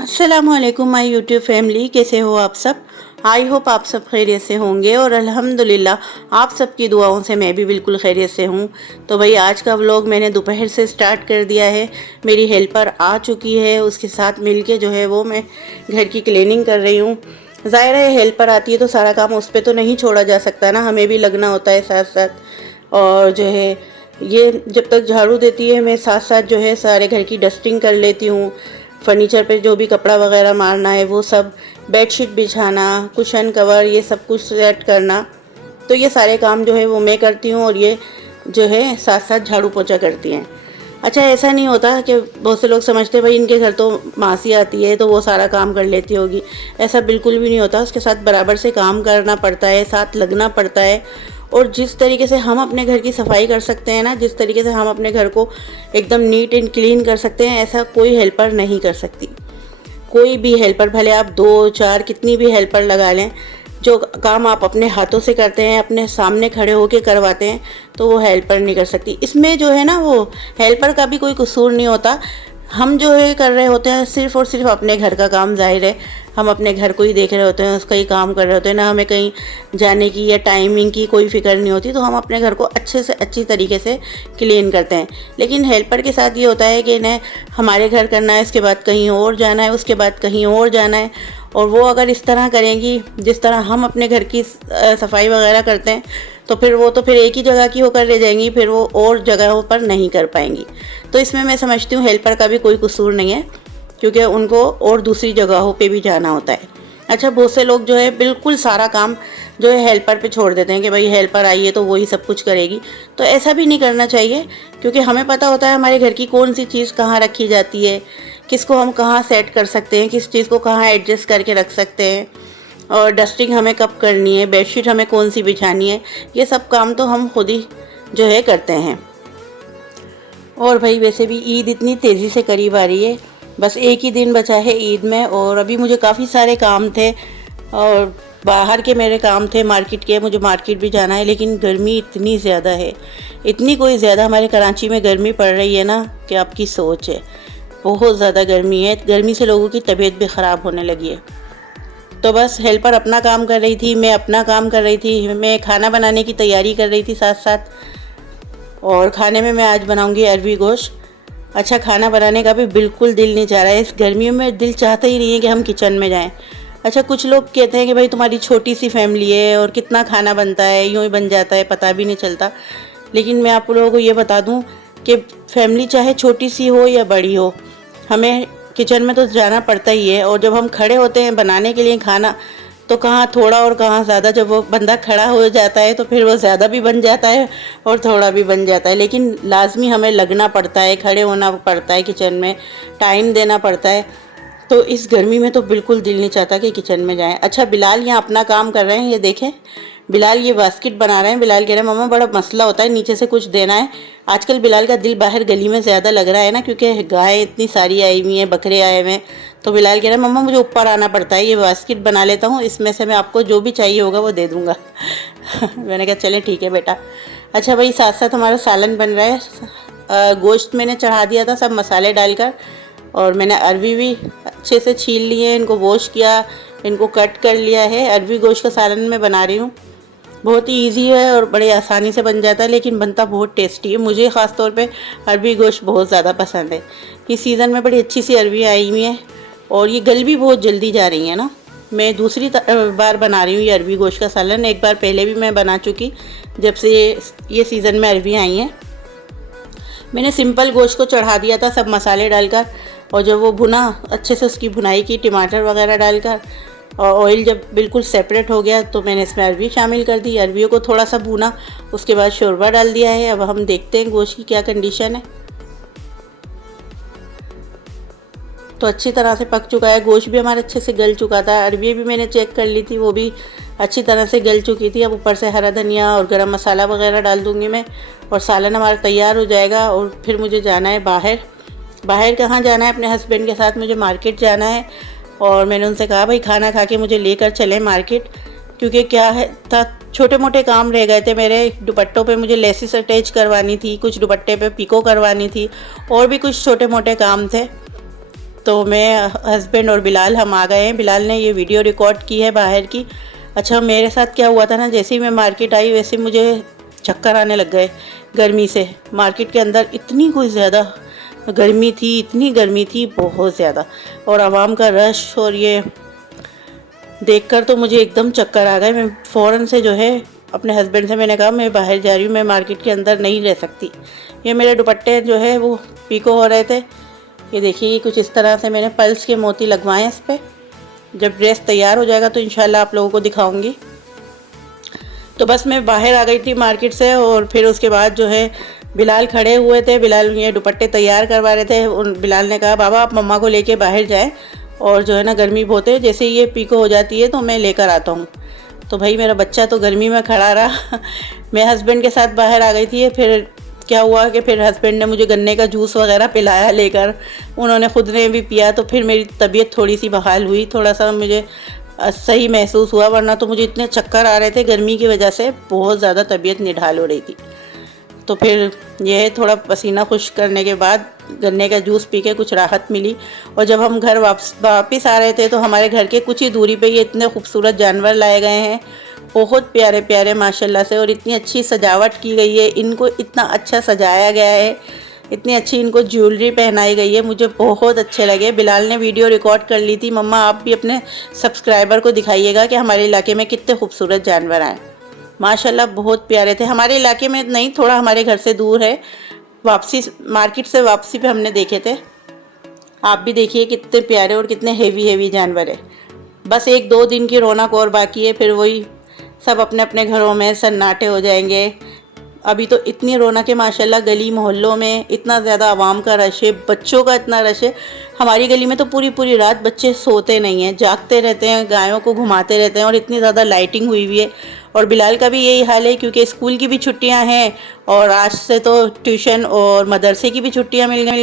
अस्सलामुअलैकुम my YouTube family, कैसे हो आप सब। आई होप आप सब खैरियत से होंगे और अल्हम्दुलिल्लाह आप सबकी दुआओं से मैं भी बिल्कुल खैरियत से हूँ। तो भाई आज का व्लॉग मैंने दोपहर से स्टार्ट कर दिया है। मेरी हेल्पर आ चुकी है, उसके साथ मिलके जो है वो मैं घर की क्लीनिंग कर रही हूँ। ज़ाहिर है हेल्पर आती है तो सारा काम उस पर तो नहीं छोड़ा जा सकता ना, हमें भी लगना होता है साथ साथ। और जो है ये जब तक झाड़ू देती है मैं साथ साथ जो है सारे घर की डस्टिंग कर लेती हूँ। फर्नीचर पे जो भी कपड़ा वगैरह मारना है वो सब, बेडशीट बिछाना, कुशन कवर, ये सब कुछ सेट करना, तो ये सारे काम जो है वो मैं करती हूँ और ये जो है साथ साथ झाड़ू पोछा करती हैं। अच्छा, ऐसा नहीं होता कि बहुत से लोग समझते हैं भाई इनके घर तो मासी आती है तो वो सारा काम कर लेती होगी। ऐसा बिल्कुल भी नहीं होता, उसके साथ बराबर से काम करना पड़ता है, साथ लगना पड़ता है। और जिस तरीके से हम अपने घर की सफाई कर सकते हैं ना, जिस तरीके से हम अपने घर को एकदम नीट एंड क्लीन कर सकते हैं, ऐसा कोई हेल्पर नहीं कर सकती। कोई भी हेल्पर, भले आप 2-4 कितनी भी हेल्पर लगा लें, जो काम आप अपने हाथों से करते हैं, अपने सामने खड़े होकर करवाते हैं, तो वो हेल्पर नहीं कर सकती। इसमें जो है ना वो हेल्पर का भी कोई कसूर नहीं होता। हम जो है कर रहे होते हैं सिर्फ़ और सिर्फ अपने घर का काम। ज़ाहिर है हम अपने घर को ही देख रहे होते हैं, उसका ही काम कर रहे होते हैं ना, हमें कहीं जाने की या टाइमिंग की कोई फ़िक्र नहीं होती। तो हम अपने घर को अच्छे से अच्छी तरीके से क्लीन करते हैं। लेकिन हेल्पर के साथ ये होता है कि इन्हें हमारे घर करना है, इसके बाद कहीं और जाना है, उसके बाद कहीं और जाना है। और वो अगर इस तरह करेंगी जिस तरह हम अपने घर की सफाई वगैरह करते हैं, तो फिर एक ही जगह की होकर रह जाएंगी, फिर वो और जगहों पर नहीं कर पाएंगी। तो इसमें मैं समझती हूँ हेल्पर का भी कोई कसूर नहीं है, क्योंकि उनको और दूसरी जगहों पे भी जाना होता है। अच्छा, बहुत से लोग जो है बिल्कुल सारा काम जो है हेल्पर पे छोड़ देते हैं कि भाई हेल्पर आई है तो वही सब कुछ करेगी। तो ऐसा भी नहीं करना चाहिए, क्योंकि हमें पता होता है हमारे घर की कौन सी चीज़ कहाँ रखी जाती है, किसको हम कहाँ सेट कर सकते हैं, किस चीज़ को कहाँ एडजस्ट करके रख सकते हैं, और डस्टिंग हमें कब करनी है, बेडशीट हमें कौन सी बिछानी है, ये सब काम तो हम खुद ही जो है करते हैं। और भाई वैसे भी ईद इतनी तेज़ी से करीब आ रही है, बस एक ही दिन बचा है ईद में, और अभी मुझे काफ़ी सारे काम थे और बाहर के मेरे काम थे, मार्केट के, मुझे मार्केट भी जाना है। लेकिन गर्मी इतनी ज़्यादा है, इतनी कोई ज़्यादा हमारे कराची में गर्मी पड़ रही है ना कि आपकी सोच है। बहुत ज़्यादा गर्मी है, गर्मी से लोगों की तबीयत भी ख़राब होने लगी है। तो बस हेल्पर अपना काम कर रही थी, मैं अपना काम कर रही थी, मैं खाना बनाने की तैयारी कर रही थी साथ साथ। और खाने में मैं आज बनाऊंगी अरबी गोश्त। अच्छा, खाना बनाने का भी बिल्कुल दिल नहीं चाह रहा है, इस गर्मियों में दिल चाहता ही नहीं है कि हम किचन में जाएं। अच्छा, कुछ लोग कहते हैं कि भाई तुम्हारी छोटी सी फैमिली है और कितना खाना बनता है, यूँ ही बन जाता है, पता भी नहीं चलता। लेकिन मैं आप लोगों को ये बता दूं कि फैमिली चाहे छोटी सी हो या बड़ी हो, हमें किचन में तो जाना पड़ता ही है। और जब हम खड़े होते हैं बनाने के लिए खाना, तो कहाँ थोड़ा और कहाँ ज़्यादा, जब वो बंदा खड़ा हो जाता है तो फिर वो ज़्यादा भी बन जाता है और थोड़ा भी बन जाता है। लेकिन लाजमी हमें लगना पड़ता है, खड़े होना पड़ता है, किचन में टाइम देना पड़ता है। तो इस गर्मी में तो बिल्कुल दिल नहीं चाहता कि किचन में जाएं। अच्छा, बिलाल यहाँ अपना काम कर रहे हैं, ये देखें, बिलाल ये बास्केट बना रहे हैं। बिलाल कह रहे हैं मम्मा बड़ा मसला होता है, नीचे से कुछ देना है। आजकल बिलाल का दिल बाहर गली में ज़्यादा लग रहा है ना, क्योंकि गाय इतनी सारी आई हुई हैं, बकरे आए हुए हैं। तो बिलाल कह रहा है मम्मा मुझे ऊपर आना पड़ता है, ये बास्केट बना लेता हूँ, इसमें से मैं आपको जो भी चाहिए होगा वो दे दूँगा। मैंने कहा चलें ठीक है बेटा। अच्छा भाई, साथ साथ हमारा सालन बन रहा है। गोश्त मैंने चढ़ा दिया था सब मसाले डालकर, और मैंने अरबी भी अच्छे से छील लिए हैं, इनको वॉश किया, इनको कट कर लिया है। अरबी गोश्त का सालन मैं बना रही हूँ। बहुत ही इजी है और बड़े आसानी से बन जाता है, लेकिन बनता बहुत टेस्टी है। मुझे ख़ास तौर पे अरबी गोश्त बहुत ज़्यादा पसंद है। इस सीज़न में बड़ी अच्छी सी अरबी आई हुई है और ये गल भी बहुत जल्दी जा रही है ना। मैं दूसरी बार बना रही हूँ ये अरबी गोश्त का सालन। एक बार पहले भी मैं बना चुकी, जब से ये सीज़न में अरबी आई हैं। मैंने सिंपल गोश्त को चढ़ा दिया था सब मसाले डालकर, और जब वो भुना, अच्छे से उसकी भुनाई की, टमाटर वगैरह डालकर, और ऑयल जब बिल्कुल सेपरेट हो गया तो मैंने इसमें अरबी शामिल कर दी। अरबियों को थोड़ा सा भुना, उसके बाद शोरबा डाल दिया है। अब हम देखते हैं गोश्त की क्या कंडीशन है। तो अच्छी तरह से पक चुका है, गोश्त भी हमारा अच्छे से गल चुका था। अरबी भी मैंने चेक कर ली थी, वो भी अच्छी तरह से गल चुकी थी। अब ऊपर से हरा धनिया और गरम मसाला वगैरह डाल दूँगी मैं, और सालन हमारा तैयार हो जाएगा। और फिर मुझे जाना है बाहर। बाहर कहाँ जाना है? अपने हस्बैंड के साथ मुझे मार्केट जाना है। और मैंने उनसे कहा भाई खाना खा के मुझे लेकर चलें मार्केट, क्योंकि क्या है था, छोटे मोटे काम रह गए थे मेरे। दुपट्टों पे मुझे लेसिस अटैच करवानी थी, कुछ दुपट्टे पे पिको करवानी थी, और भी कुछ छोटे मोटे काम थे। तो मैं, हस्बैंड और बिलाल हम आ गए हैं। बिलाल ने ये वीडियो रिकॉर्ड की है बाहर की। अच्छा, मेरे साथ क्या हुआ था ना, जैसे ही मैं मार्केट आई वैसे मुझे चक्कर आने लग गए गर्मी से। मार्केट के अंदर इतनी कोई ज़्यादा गर्मी थी, इतनी गर्मी थी बहुत ज़्यादा, और आवाम का रश, और ये देखकर तो मुझे एकदम चक्कर आ गए। मैं फ़ौरन से जो है अपने हस्बैंड से मैंने कहा मैं बाहर जा रही हूँ, मैं मार्केट के अंदर नहीं रह सकती। ये मेरे दुपट्टे जो है वो पीको हो रहे थे। ये देखिए कुछ इस तरह से मैंने पल्स के मोती लगवाए हैं इस पर। जब ड्रेस तैयार हो जाएगा तो इंशाल्लाह आप लोगों को दिखाऊंगी। तो बस मैं बाहर आ गई थी मार्केट से, और फिर उसके बाद जो है बिलाल खड़े हुए थे। बिलाल ये दुपट्टे तैयार करवा रहे थे। बिलाल ने कहा बाबा आप मम्मा को लेके बाहर जाएं, और जो है ना गर्मी बहुत है, जैसे ही ये पीको हो जाती है तो मैं लेकर आता हूँ। तो भाई मेरा बच्चा तो गर्मी में खड़ा रहा। मैं हस्बैंड के साथ बाहर आ गई थी। फिर क्या हुआ कि फिर हस्बैंड ने मुझे गन्ने का जूस वगैरह पिलाया लेकर, उन्होंने खुद ने भी पिया। तो फिर मेरी तबीयत थोड़ी सी बहाल हुई, थोड़ा सा मुझे सही महसूस हुआ, वरना तो मुझे इतने चक्कर आ रहे थे गर्मी की वजह से, बहुत ज़्यादा तबीयत निढाल हो रही थी। तो फिर यह थोड़ा पसीना खुश्क करने के बाद गन्ने का जूस पी के कुछ राहत मिली। और जब हम घर वापस आ रहे थे तो हमारे घर के कुछ ही दूरी पे ये इतने खूबसूरत जानवर लाए गए हैं, बहुत प्यारे प्यारे माशाल्लाह से, और इतनी अच्छी सजावट की गई है, इनको इतना अच्छा सजाया गया है, इतनी अच्छी इनको ज्वेलरी पहनाई गई है, मुझे बहुत अच्छे लगे। बिलाल ने वीडियो रिकॉर्ड कर ली थी, मम्मा आप भी अपने सब्सक्राइबर को दिखाइएगा कि हमारे इलाके में कितने खूबसूरत जानवर आए। माशाल्लाह बहुत प्यारे थे। हमारे इलाके में नहीं, थोड़ा हमारे घर से दूर है, वापसी मार्केट से वापसी पे हमने देखे थे। आप भी देखिए कितने प्यारे और कितने हेवी जानवर है। बस 1-2 दिन की रौनक और बाकी है, फिर वही सब अपने अपने घरों में सन्नाटे हो जाएंगे। अभी तो इतनी रौनक है माशाल्लाह, गली मोहल्लों में इतना ज़्यादा आवाम का रश है, बच्चों का इतना रश है। हमारी गली में तो पूरी पूरी रात बच्चे सोते नहीं हैं, जागते रहते हैं, गायों को घुमाते रहते हैं, और इतनी ज़्यादा लाइटिंग हुई हुई है। और बिलाल का भी यही हाल है, क्योंकि स्कूल की भी छुट्टियां हैं, और आज से तो ट्यूशन और मदरसे की भी छुट्टियां मिल गई।